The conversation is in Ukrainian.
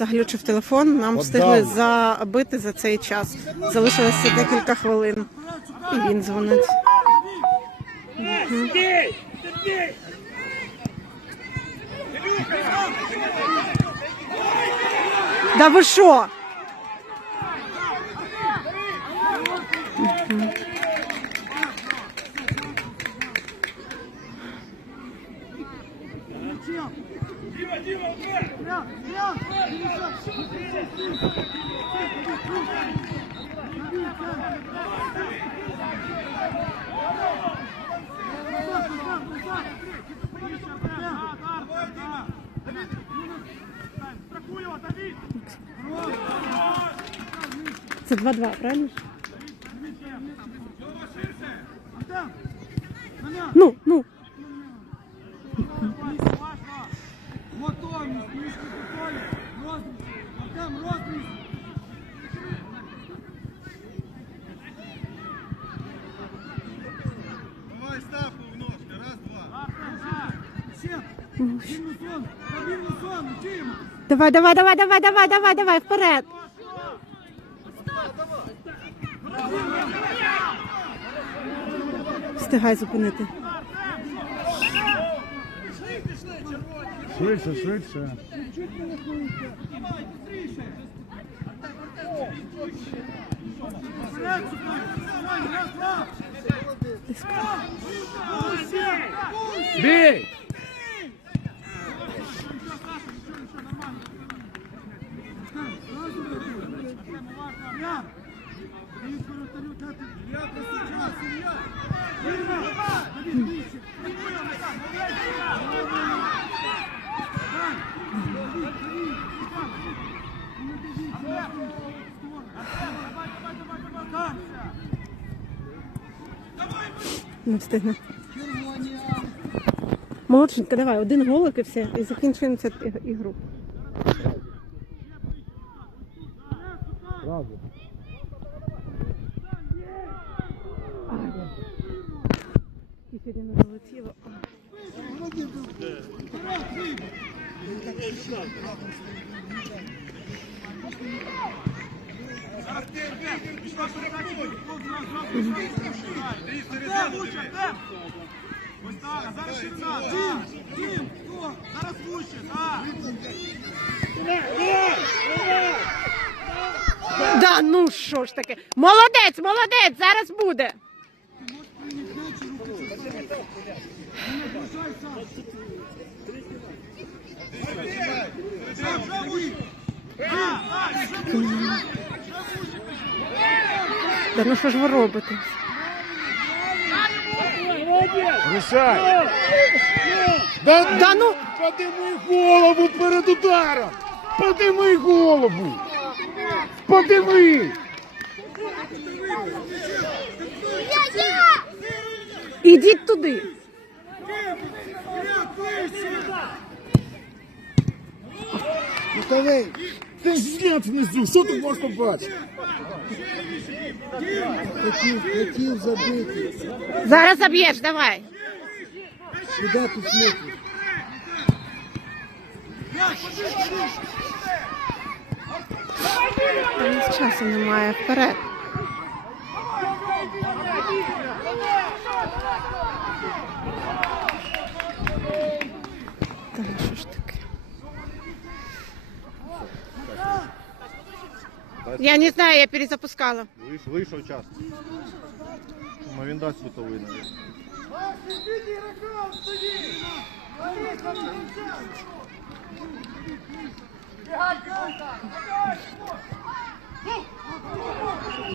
Заглючив телефон, нам встигли забити за цей час. Залишилося декілька хвилин. І він дзвонить. Да ви що? Вверх! Це 2-2, правильно? ж? Ну, ну. Давай, давай, давай, давай, давай, давай, давай, вперед. Встигай зупинити. Швидше, швидше. Бій! Не встигне. Молодшенька, давай, один голик і все. І закінчуємо цю ігру. Разу. І сьогодні не. Ось так, а зараз ширина. Дім, хто? Зараз так. Да ну що ж таке? Молодець, молодець, зараз буде. Да ну що ж ви робите? Рішай! Да, Да ну, Подими голову перед ударом! Подими голову! Подими! ідіть туди. Лукавей! Ти ж зняв внизу, що тут можна бачити? Хотів, хотів забити. Зараз заб'єш, давай. Куди ти смотриш? Часу немає вперед. Та ну що ж таке? Я не знаю, я перезапускала. Вийш, вийшов час. Ну, він дасть світовий, навіть.